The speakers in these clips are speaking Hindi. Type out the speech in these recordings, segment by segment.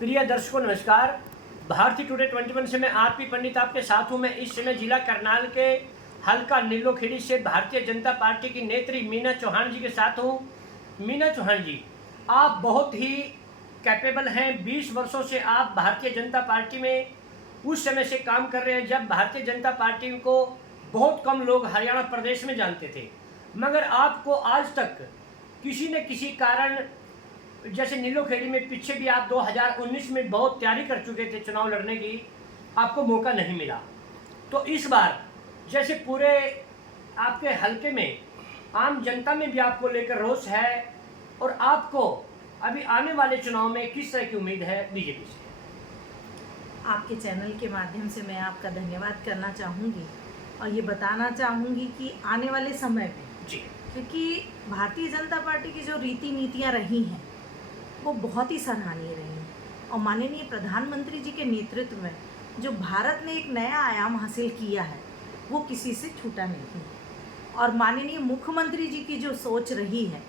प्रिय दर्शकों नमस्कार। भारतीय टुडे 21 से मैं आरपी पंडित आपके साथ हूं। मैं इस समय जिला करनाल के हल्का नीलोखेड़ी से भारतीय जनता पार्टी की नेत्री मीना चौहान जी के साथ हूं। मीना चौहान जी, आप बहुत ही कैपेबल हैं। 20 वर्षों से आप भारतीय जनता पार्टी में उस समय से काम कर रहे हैं जब भारतीय जनता पार्टी को बहुत कम लोग हरियाणा प्रदेश में जानते थे, मगर आपको आज तक किसी न किसी कारण, जैसे नीलोखेड़ी में पीछे भी आप 2019 में बहुत तैयारी कर चुके थे चुनाव लड़ने की, आपको मौका नहीं मिला। तो इस बार जैसे पूरे आपके हलके में आम जनता में भी आपको लेकर रोष है, और आपको अभी आने वाले चुनाव में किस तरह की उम्मीद है बीजेपी से? आपके चैनल के माध्यम से मैं आपका धन्यवाद करना चाहूँगी और ये बताना चाहूँगी कि आने वाले समय में जी, क्योंकि भारतीय जनता पार्टी की जो रीति नीतियाँ रही हैं वो बहुत ही सराहनीय रही हैं, और माननीय प्रधानमंत्री जी के नेतृत्व में जो भारत ने एक नया आयाम हासिल किया है वो किसी से छूटा नहीं है। और माननीय मुख्यमंत्री जी की जो सोच रही है,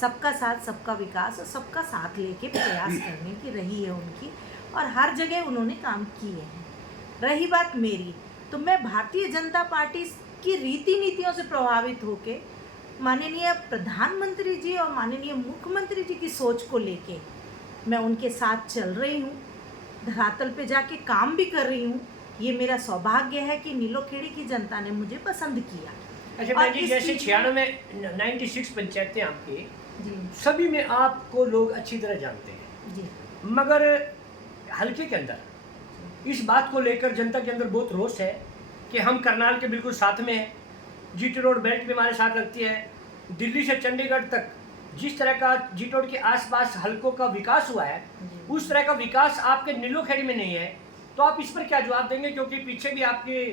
सबका साथ सबका विकास और सबका साथ लेके प्रयास करने की रही है उनकी, और हर जगह उन्होंने काम किए हैं। रही बात मेरी, तो मैं भारतीय जनता पार्टी की रीति नीतियों से प्रभावित होकर माननीय प्रधानमंत्री जी और माननीय मुख्यमंत्री जी की सोच को लेके मैं उनके साथ चल रही हूँ, धरातल पे जाके काम भी कर रही हूँ। ये मेरा सौभाग्य है कि नीलोखेड़ी की जनता ने मुझे पसंद किया। अच्छा मैं जी, जैसे 96 पंचायतें आपकी जी सभी में आपको लोग अच्छी तरह जानते हैं जी मगर हल्के के अंदर इस बात को लेकर जनता के अंदर बहुत रोष है कि हम करनाल के बिल्कुल साथ में हैं। जीटी रोड बेल्ट भी हमारे साथ लगती है। दिल्ली से चंडीगढ़ तक जिस तरह का जीटी रोड के आसपास हलकों का विकास हुआ है, उस तरह का विकास आपके नीलोखेड़ी में नहीं है। तो आप इस पर क्या जवाब देंगे, क्योंकि पीछे भी आपकी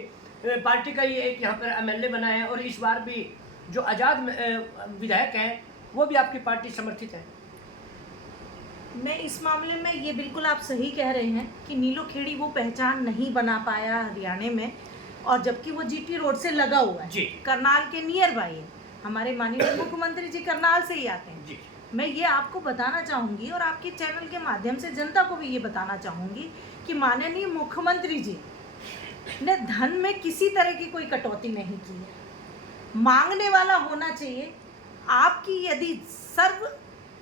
पार्टी का ही एक यहाँ पर एमएलए बना है, और इस बार भी जो आज़ाद विधायक हैं वो भी आपकी पार्टी समर्थित है। मैं इस मामले में ये बिल्कुल आप सही कह रहे हैं कि नीलोखेड़ी वो पहचान नहीं बना पाया हरियाणा में, और जबकि वो जीटी रोड से लगा हुआ है जी, करनाल के नियर बाई है। हमारे माननीय मुख्यमंत्री जी करनाल से ही आते हैं जी। मैं ये आपको बताना चाहूँगी और आपके चैनल के माध्यम से जनता को भी ये बताना चाहूँगी कि माननीय मुख्यमंत्री जी ने धन में किसी तरह की कोई कटौती नहीं की है। मांगने वाला होना चाहिए। आपकी यदि सर्व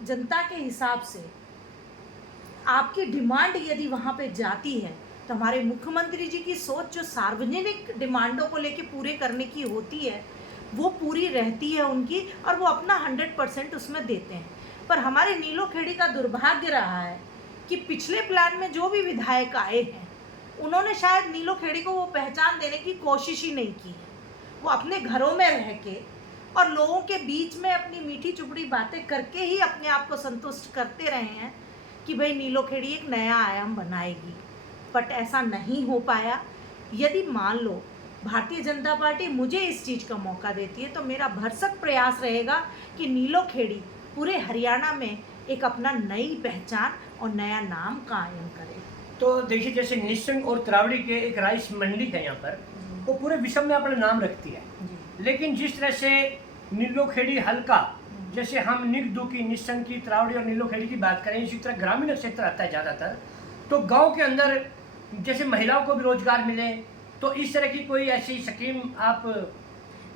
जनता के हिसाब से आपकी डिमांड यदि वहाँ पे जाती है, तो हमारे मुख्यमंत्री जी की सोच जो सार्वजनिक डिमांडों को लेके पूरे करने की होती है वो पूरी रहती है उनकी, और वो अपना 100% उसमें देते हैं। पर हमारे नीलोखेड़ी का दुर्भाग्य रहा है कि पिछले प्लान में जो भी विधायक आए हैं उन्होंने शायद नीलोखेड़ी को वो पहचान देने की कोशिश ही नहीं की है। वो अपने घरों में रह के और लोगों के बीच में अपनी मीठी चुपड़ी बातें करके ही अपने आप को संतुष्ट करते रहे हैं कि भाई नीलोखेड़ी एक नया आयाम बनाएगी, बट ऐसा नहीं हो पाया। यदि मान लो भारतीय जनता पार्टी मुझे इस चीज़ का मौका देती है तो मेरा भरसक प्रयास रहेगा कि नीलोखेड़ी पूरे हरियाणा में एक अपना नई पहचान और नया नाम कायम करे। तो देखिए, जैसे निशंक और तरावड़ी के एक राइस मंडी है यहाँ पर, वो पूरे विश्व में अपना नाम रखती है। लेकिन जिस तरह से नीलोखेड़ी हल्का, जैसे हम निगदू की, निशंक की, तरावड़ी और नीलोखेड़ी की बात करें, इसी तरह ग्रामीण क्षेत्र आता है ज़्यादातर, तो गांव के अंदर जैसे महिलाओं को भी रोजगार मिले, तो इस तरह की कोई ऐसी स्कीम आप?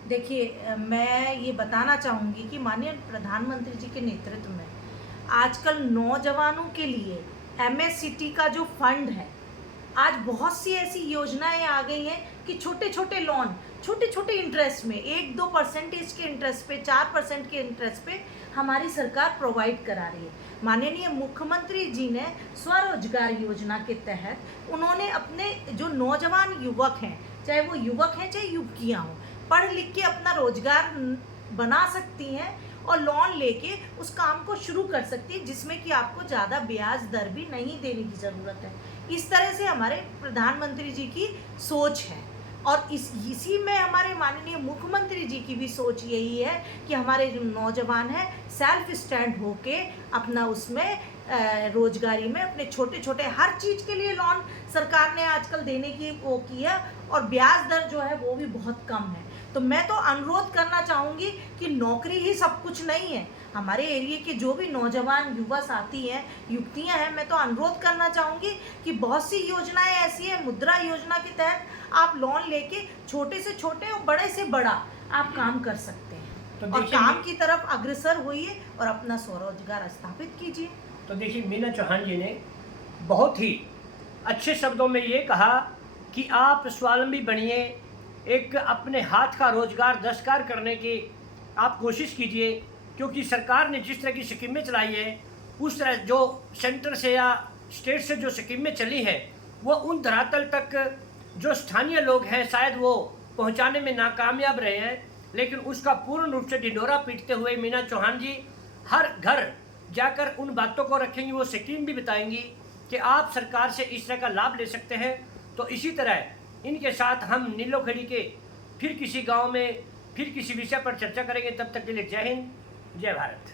देखिए, मैं ये बताना चाहूँगी कि माननीय प्रधानमंत्री जी के नेतृत्व में आजकल नौजवानों के लिए MSCT का जो फंड है, आज बहुत सी ऐसी योजनाएं आ गई हैं कि छोटे छोटे लोन, छोटे छोटे इंटरेस्ट में 1-2% के इंटरेस्ट पे, 4% के इंटरेस्ट पे हमारी सरकार प्रोवाइड करा रही है। माननीय मुख्यमंत्री जी ने स्वरोजगार योजना के तहत उन्होंने अपने जो नौजवान युवक हैं, चाहे वो युवक हैं चाहे युवकियाँ हों, पढ़ लिख के अपना रोजगार बना सकती हैं और लोन लेके उस काम को शुरू कर सकती है, जिसमें कि आपको ज़्यादा ब्याज दर भी नहीं देने की ज़रूरत है। इस तरह से हमारे प्रधानमंत्री जी की सोच है, और इसी में हमारे माननीय मुख्यमंत्री जी की भी सोच यही है कि हमारे जो नौजवान हैं सेल्फ स्टैंड होके अपना उसमें रोजगारी में अपने छोटे छोटे हर चीज़ के लिए लोन सरकार ने आजकल देने की वो की है, और ब्याज दर जो है वो भी बहुत कम है। तो मैं तो अनुरोध करना चाहूँगी कि नौकरी ही सब कुछ नहीं है। हमारे एरिया के जो भी नौजवान युवा साथी हैं, युवतियां हैं, मैं तो अनुरोध करना चाहूँगी कि बहुत सी योजनाएं ऐसी हैं, मुद्रा योजना के तहत आप लोन लेके छोटे से छोटे और बड़े से बड़ा आप काम कर सकते हैं। तो और देखिए काम की तरफ अग्रसर होइए और अपना स्वरोजगार स्थापित कीजिए। तो देखिए मीना चौहान जी ने बहुत ही अच्छे शब्दों में ये कहा कि आप स्वावलंबी बनिए, एक अपने हाथ का रोजगार दस्तकार करने की आप कोशिश कीजिए, क्योंकि सरकार ने जिस तरह की स्कीमें चलाई है उस तरह जो सेंटर से या स्टेट से जो स्कीमें चली है वो उन धरातल तक जो स्थानीय लोग हैं शायद वो पहुंचाने में नाकामयाब रहे हैं, लेकिन उसका पूर्ण रूप से ढिंढोरा पीटते हुए मीना चौहान जी हर घर जाकर उन बातों को रखेंगी, वो स्कीम भी बताएंगी कि आप सरकार से इस तरह का लाभ ले सकते हैं। तो इसी तरह इनके साथ हम नीलोखेड़ी के फिर किसी गांव में फिर किसी विषय पर चर्चा करेंगे। तब तक के लिए जय हिंद, जय भारत।